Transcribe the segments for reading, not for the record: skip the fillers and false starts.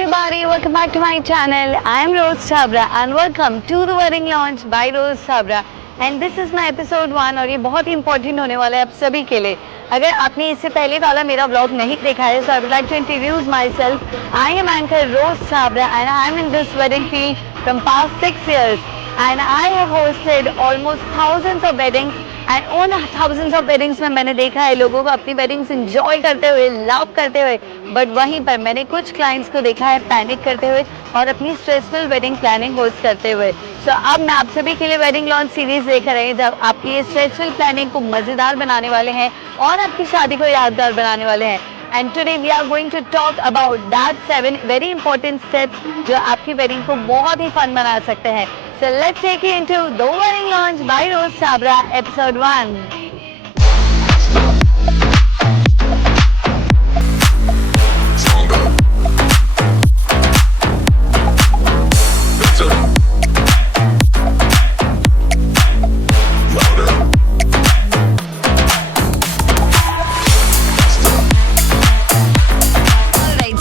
everybody, welcome back to my channel. I am Rose Sabra and welcome to the wedding launch by Rose Sabra. And this is my episode 1 और ये बहुत ही important होने वाला है आप सभी के लिए. अगर आपने इससे पहले वाला मेरा vlog नहीं देखा है, so I would like to introduce myself. I am anchor Rose Sabra and I am in this wedding field from past 6 years. And I have hosted almost thousands of weddings. And on thousands of weddings में मैंने देखा है लोगों को अपनी weddings enjoy करते हुए, love करते हुए, बट वहीं पर मैंने कुछ क्लाइंट्स को देखा है पैनिक करते हुए और अपनी स्ट्रेसफुल वेडिंग प्लानिंग होस्ट करते हुए. सो अब मैं आप सभी के लिए वेडिंग लॉन्च सीरीज देख रहे हैं जब आपकी ये स्ट्रेसफुल प्लानिंग को मज़ेदार बनाने वाले हैं और आपकी शादी को यादगार बनाने वाले हैं. And today we are going to talk about that 7 very important steps जो आपकी wedding को बहुत ही fun बना सकते हैं. So let's take you into the wedding launch by Rose Sabra episode 1.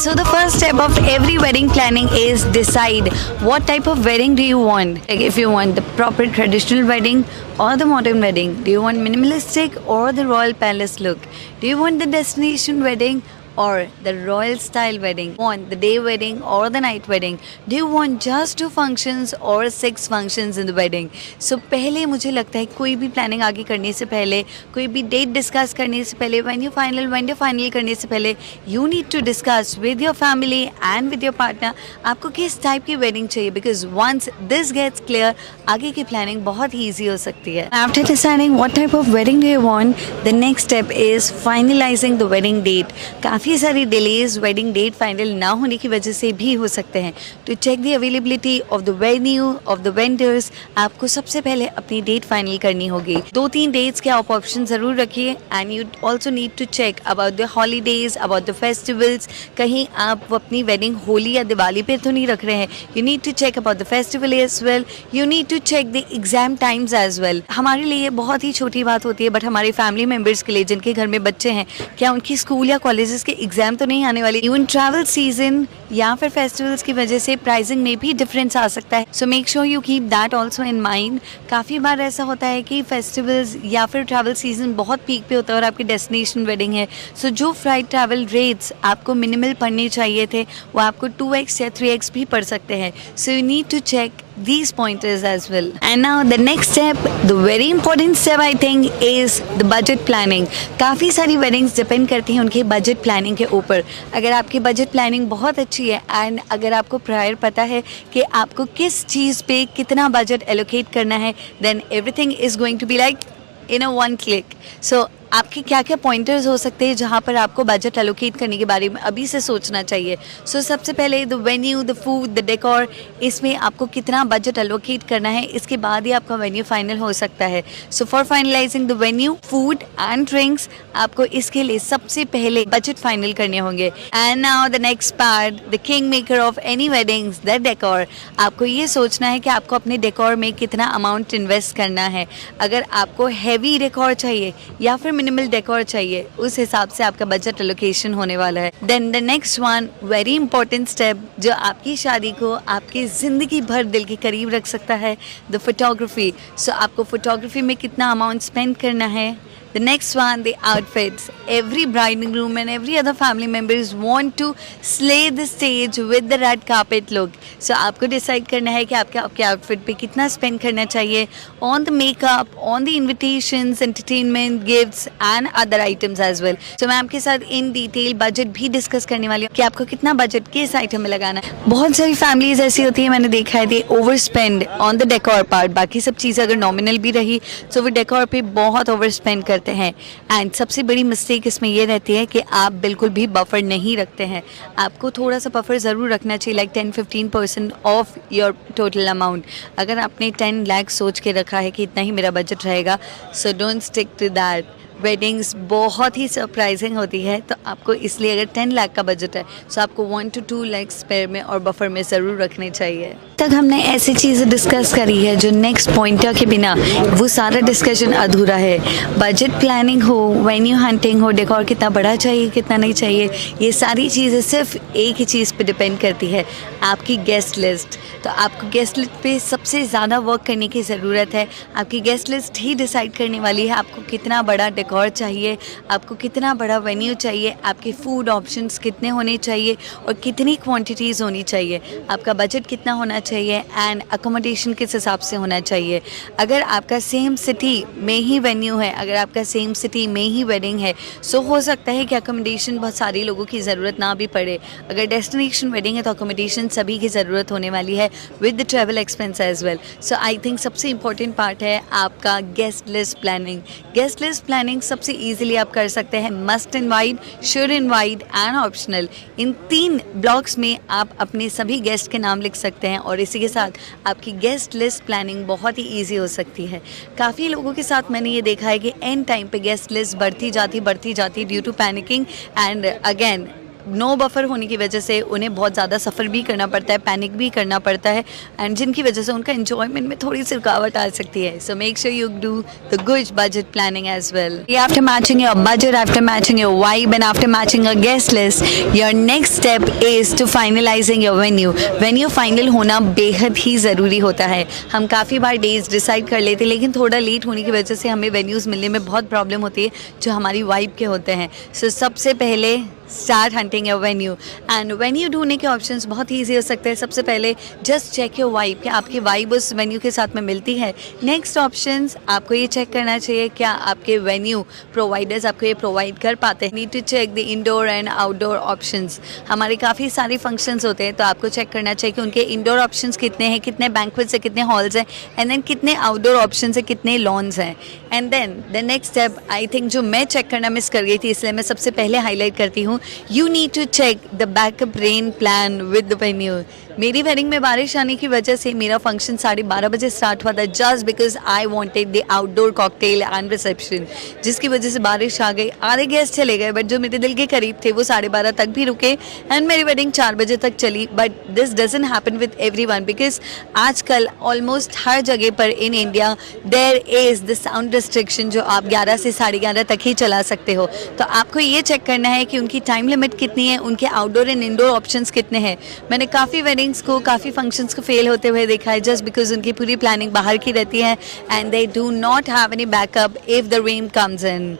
So the first step of every wedding planning is decide what type of wedding do you want. Like if you want the proper traditional wedding or the modern wedding. Do you want minimalistic or the royal palace look? Do you want the destination wedding or the royal style wedding? Do you want the day wedding or the night wedding? Do you want just 2 functions or 6 functions in the wedding? So पहले मुझे लगता है कोई भी planning आगे करने से पहले, कोई भी डेट डिस्कस करने से पहले, वेन्यू फाइनल करने से पहले you need to discuss with your family and with your partner आपको किस टाइप की वेडिंग चाहिए, because once this gets clear आगे की प्लानिंग बहुत ही ईजी हो सकती है. After deciding what type of wedding do you want, the next step is finalizing the wedding date. काफ़ी सारी डिलेज वेडिंग डेट फाइनल ना होने की वजह से भी हो सकते हैं. To check the availability of the venue of the vendors आपको सबसे पहले अपनी डेट फाइनल करनी होगी. 2-3 डेट्स के आप ऑप्शन ज़रूर रखिए. And you also need to check about the holidays, about the festivals. कहीं आप अपनी वेडिंग होली या दिवाली पे तो नहीं रख रहे हैं. You need to check about the festival as well. You need to check the exam times as well. हमारे लिए बहुत ही छोटी बात होती है, बट हमारे फैमिली मेम्बर्स के लिए जिनके घर में बच्चे हैं, क्या उनकी स्कूल या कॉलेजेस के एग्जाम तो नहीं आने वाली. इवन ट्रैवल सीजन या फिर फेस्टिवल्स की वजह से प्राइसिंग में भी डिफरेंस आ सकता है. So make sure you keep that also in mind. काफ़ी बार ऐसा होता है कि फेस्टिवल्स या फिर ट्रैवल सीजन बहुत पीक पे होता है और आपकी डेस्टिनेशन वेडिंग है. सो जो फ्लाइट ट्रैवल रेट्स आपको मिनिमल पड़ने चाहिए थे वो आपको 2x या 3x भी पड़ सकते हैं. So you need to check these pointers as well. And now the next step, the very important step I think is the budget planning. काफ़ी सारी weddings depend करती हैं उनके budget planning के ऊपर. अगर आपकी budget planning बहुत अच्छी है and अगर आपको prior पता है कि आपको किस चीज़ पे कितना budget allocate करना है, then everything is going to be like in a one click. So आपके क्या क्या पॉइंटर्स हो सकते हैं जहाँ पर आपको बजट एलोकेट करने के बारे में अभी से सोचना चाहिए. सो सबसे पहले the venue, the food, the decor, इसमें आपको कितना बजट एलोकेट करना है, इसके बाद ही आपका वेन्यू फाइनल हो सकता है. So for finalising the venue, food and drinks आपको इसके लिए सबसे पहले बजट फाइनल करने होंगे. And now the next part, the king maker of any weddings, the decor. आपको ये सोचना है कि आपको अपने डेकोर में कितना अमाउंट इन्वेस्ट करना है. अगर आपको हैवी डेकोर चाहिए या फिर मिनिमल डेकोर चाहिए, उस हिसाब से आपका बजट एलोकेशन होने वाला है. Then the next one, very important step जो आपकी शादी को आपकी ज़िंदगी भर दिल के करीब रख सकता है, द फोटोग्राफी. सो आपको फोटोग्राफी में कितना अमाउंट स्पेंड करना है. The next one, the outfits. Every bride and groom and every other family members want to slay the stage with the red carpet look. So आपको डिसाइड करना है कि आपके आउटफिट पे कितना स्पेंड करना चाहिए on the makeup, on the invitations, entertainment, gifts and other items as well. So मैं आपके साथ इन डिटेल बजट भी डिस्कस करने वाली हूँ कि आपको कितना बजट किस आइटम में लगाना है. बहुत सारी फैमिलीज ऐसी होती है, मैंने देखा है, they over spend on the decor part. बाकी सब चीज़ें अगर नॉमिनल भी रही तो वो डेकोर पे बहुत ओवर स्पेंड करते हैं. एंड सबसे बड़ी मिस्टेक इसमें ये रहती है कि आप बिल्कुल भी बफर नहीं रखते हैं. आपको थोड़ा सा बफर ज़रूर रखना चाहिए, like 10-15% of your total amount. अगर आपने 10 लाख सोच के रखा है कि इतना ही मेरा बजट रहेगा, so don't stick to that. Weddings बहुत ही सरप्राइजिंग होती है, तो आपको इसलिए अगर 10 लाख का बजट है तो आपको 1 to 2 लाख स्पेयर में और बफर में ज़रूर रखने चाहिए। तक हमने ऐसी चीज़ें डिस्कस करी है जो नेक्स्ट पॉइंटर के बिना वो सारा डिस्कशन अधूरा है। बजट प्लानिंग हो, वेन्यू हंटिंग हो, डेकोर कितना बड़ा चाहिए कितना नहीं चाहिए, ये सारी चीज़ें सिर्फ एक ही चीज़ पे डिपेंड करती है, आपकी गेस्ट लिस्ट। तो आपको गेस्ट लिस्ट पे सबसे ज़्यादा वर्क करने की ज़रूरत है। आपकी गेस्ट लिस्ट ही डिसाइड करने वाली है आपको कितना बड़ा डेकोर चाहिए, आपको कितना बड़ा वेन्यू चाहिए, आपके फूड ऑप्शंस कितने होने चाहिए और कितनी क्वांटिटीज़ होनी चाहिए, आपका बजट कितना होना चाहिए एंड अकोमोडेशन किस हिसाब से होना चाहिए। अगर आपका सेम सिटी में ही वेन्यू है, अगर आपका सेम सिटी में ही वेडिंग है, सो हो सकता है कि अकोमोडेशन बहुत सारे लोगों की ज़रूरत ना भी पड़े। अगर डेस्टिनेशन वेडिंग है तो अकोमोडेशन सभी की ज़रूरत होने वाली है with the travel expense as well. So I think सबसे इंपॉर्टेंट पार्ट है आपका guest list planning. Guest list planning सबसे ईजिली आप कर सकते हैं must invite, should invite and optional. इन 3 ब्लॉक्स में आप अपने सभी गेस्ट के नाम लिख सकते हैं और इसी के साथ आपकी गेस्ट लिस्ट प्लानिंग बहुत ही ईजी हो सकती है। काफ़ी लोगों के साथ मैंने ये देखा है कि एंड टाइम पे गेस्ट लिस्ट बढ़ती जाती due to panicking and again no buffer होने की वजह से उन्हें बहुत ज़्यादा सफ़र भी करना पड़ता है, पैनिक भी करना पड़ता है एंड जिनकी वजह से उनका एंजॉयमेंट में थोड़ी सी रुकावट आ सकती है। So make sure you do the good budget planning as well. After matching your budget, after matching your vibe and after matching your guest list, your next step is to finalizing your venue. Venue final होना बेहद ही ज़रूरी होता है। हम काफ़ी बार days decide कर लेते हैं लेकिन थोड़ा लेट होने की वजह से हमें वेन्यूज़ मिलने में बहुत प्रॉब्लम होती है जो हमारी वाइब के होते हैं। सो सबसे पहले start hunting your venue and venue ढूंढने के ऑप्शंस बहुत ईजी हो सकते हैं। सबसे पहले जस्ट चेक योर वाइब, क्या आपकी वाइब उस वेन्यू के साथ में मिलती है। नेक्स्ट ऑप्शंस आपको ये चेक करना चाहिए क्या आपके वेन्यू प्रोवाइडर्स आपको ये प्रोवाइड कर पाते हैं। Need to check the indoor and outdoor options. हमारे काफ़ी सारे फंक्शंस होते हैं तो आपको चेक करना चाहिए कि उनके इंडोर ऑप्शंस कितने हैं, कितने बैंक्वेट्स हैं, कितने हॉल्स हैं एंड देन कितने आउटडोर ऑप्शंस हैं, कितने लॉन्स हैं। And then the next step I think जो मैं चेक करना मिस कर गई थी इसलिए मैं सबसे पहले हाईलाइट करती हूँ, you need to check the backup rain plan with the venue. मेरी वेडिंग में बारिश आने की वजह से मेरा फंक्शन 12:30 बजे स्टार्ट हुआ था just because I wanted the outdoor cocktail and reception, जिसकी वजह से बारिश आ गई। आधे गेस्ट चले गए बट जो मेरे दिल के करीब थे वो 12:30 तक भी रुके एंड मेरी वेडिंग 4 बजे तक चली। But this doesn't happen with everyone because आजकल ऑलमोस्ट हर जगह पर in India there is the sound restriction जो आप 11 से 11:30 तक ही चला सकते हो। तो आपको ये चेक करना है कि उनकी टाइम लिमिट कितनी है, उनके आउटडोर एंड इंडोर ऑप्शंस कितने हैं। मैंने काफ़ी वेडिंग्स को, काफ़ी फंक्शंस को फेल होते हुए देखा है जस्ट बिकॉज उनकी पूरी प्लानिंग बाहर की रहती है and they do not have any backup if the rain comes in.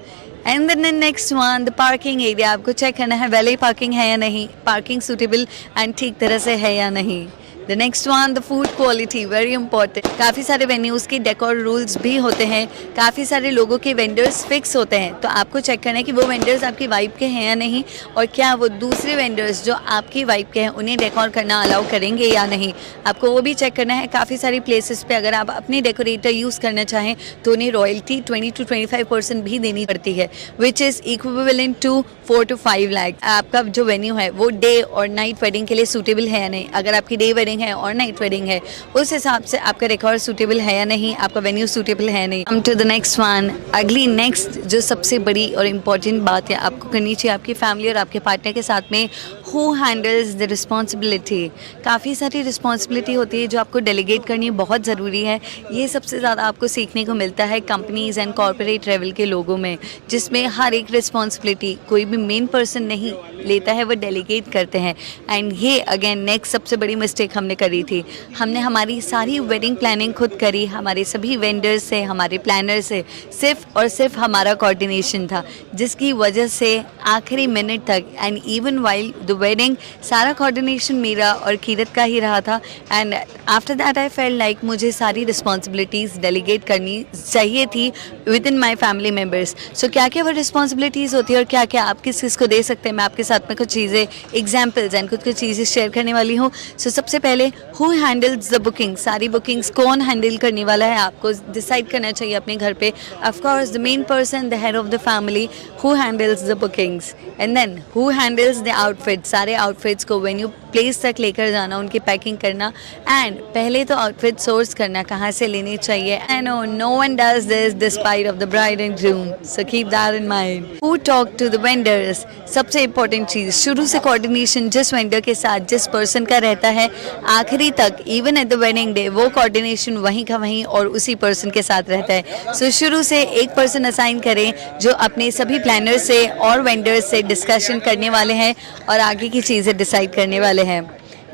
And then next one the parking area. आपको चेक करना है वैली पार्किंग है या नहीं, पार्किंग सूटेबल एंड ठीक तरह से है या नहीं। The next one the food quality, very important. काफ़ी सारे वेन्यूज़ के डेकोर रूल्स भी होते हैं, काफ़ी सारे लोगों के वेंडर्स फिक्स होते हैं तो आपको चेक करना है कि वो वेंडर्स आपकी वाइब के हैं या नहीं और क्या वो दूसरे वेंडर्स जो आपकी वाइब के हैं उन्हें डेकोर करना अलाउ करेंगे या नहीं। आपको वो भी चेक करना है। काफ़ी सारी प्लेसेस पे अगर आप अपने डेकोरेटर यूज़ करना चाहें तो उन्हें रॉयल्टी 20 to 25% भी देनी पड़ती है which is equivalent to 4 to 5 lakh. आपका जो वेन्यू है वो डे और नाइट वेडिंग के लिए सूटेबल है या नहीं। अगर आपकी डे वेडिंग है और नाइट वेडिंग है उस हिसाब से आपका रिकॉर्ड सूटेबल है या नहीं, आपका वेन्यू सूटेबल है नहीं। Come to the next one. अगली नेक्स्ट जो सबसे बड़ी और इम्पॉर्टेंट बात है आपको करनी चाहिए आपकी फैमिली और आपके पार्टनर के साथ में, हु हैंडल्स द रिस्पॉन्सिबिलिटी। काफ़ी सारी रिस्पॉन्सिबिलिटी होती है जो आपको डेलीगेट करनी बहुत ज़रूरी है। ये सबसे ज़्यादा आपको सीखने को मिलता है कंपनीज़ एंड कॉर्पोरेट ट्रैवल के लोगों में, जिसमें हर एक रिस्पॉन्सिबिलिटी कोई भी मेन पर्सन नहीं लेता है, वो डेलीगेट करते हैं। एंड ये अगेन नेक्स्ट सबसे बड़ी मिस्टेक हमने करी थी। हमने हमारी सारी वेडिंग प्लानिंग खुद करी, हमारे सभी वेंडर्स से, हमारे प्लानर से सिर्फ और सिर्फ हमारा कोऑर्डिनेशन था, जिसकी वजह से आखिरी मिनट तक and even while the wedding सारा कोऑर्डिनेशन मेरा और कीरत का ही रहा था। And after that I felt like मुझे सारी रिस्पॉन्सिबिलिटीज़ डेलीगेट करनी चाहिए थी within my family members. So क्या क्या वो रिस्पॉन्सिबिलिटीज़ होती है और क्या क्या आप किस किस को दे सकते हैं, मैं आपके साथ में कुछ चीज़ें एग्जाम्पल्स एंड कुछ चीज़ें शेयर करने वाली हूँ। सो सबसे पहले हु हैंडल्स द बुकिंग, सारी बुकिंग्स कौन हैंडल करने वाला है आपको डिसाइड करना चाहिए अपने घर पे. Of course the main person, the head of the family, who handles the bookings. And then who handles the outfit, सारे आउटफिट्स को व्हेन यू प्लेस तक लेकर जाना, उनकी पैकिंग करना. एंड पहले तो आउटफिट सोर्स करना कहाँ से लेने चाहिए. I know no one does this despite of the bride and groom, so keep that in mind. Who talk to the vendors, सबसे इंपॉर्टेंट चीज़, शुरू से कोऑर्डिनेशन जिस वेंडर के साथ जिस पर्सन का रहता है आखिरी तक, even at the wedding day, वो कोऑर्डिनेशन वहीं का वहीं और उसी पर्सन के साथ रहता है. सो शुरू से एक पर्सन असाइन करें जो अपने सभी प्लानर से और वेंडर्स से डिस्कशन करने वाले हैं और आगे की चीज़ें डिसाइड करने वाले हैं.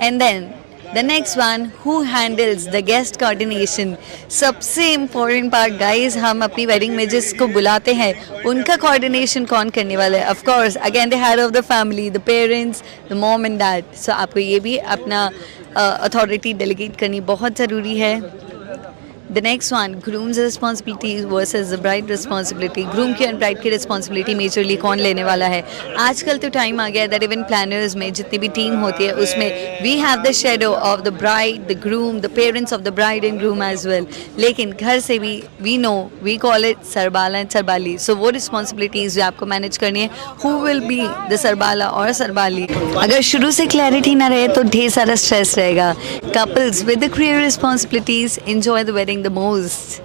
And then the next one, who handles the guest coordination. सबसे इम्पोर्टेंट पार्ट गाइज, हम अपनी वेडिंग में जिसको बुलाते हैं उनका कोऑर्डिनेशन कौन करने वाला है. Of course again the head of the family, the parents, the mom and dad. So आपको ये भी अपना अथॉरिटी डेलीगेट करनी बहुत ज़रूरी है. The next one, groom's responsibility versus the bride responsibility. groom की और bride की responsibility majorly कौन लेने वाला है. आजकल तो टाइम आ गया that even planners में जितनी भी टीम होती है उसमें we have the shadow of the bride, the groom, the parents of the bride and groom as well. लेकिन घर से भी we know, we call it सरबाला and सरबाली. so वो responsibilities जो आपको manage करनी है, who will be the सरबाला और सरबाली. अगर शुरू से clarity ना रहे तो ढेर सारा stress रहेगा. couples with the clear responsibilities enjoy the wedding the most.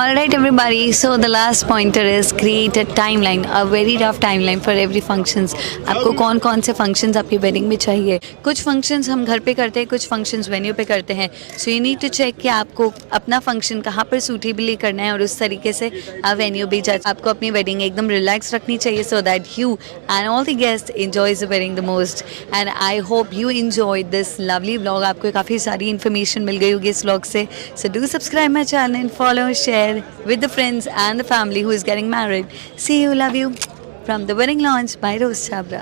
Alright everybody, so the last pointer is create a timeline, a very rough timeline for every functions. आपको कौन कौन से functions आपकी wedding में चाहिए. कुछ functions हम घर पे करते हैं, कुछ functions venue पे करते हैं. so you need to check कि आपको अपना function कहाँ पर suitably करना है और उस तरीके से आप venue भी judge. आपको अपनी wedding एकदम relax रखनी चाहिए so that you and all the guests enjoys the wedding the most. and I hope you enjoyed this lovely vlog. आपको काफ़ी सारी information मिल गई होगी इस vlog से. so do subscribe my channel and follow, share with the friends and the family who is getting married. See you, love you from the wedding launch by Rose Chabra.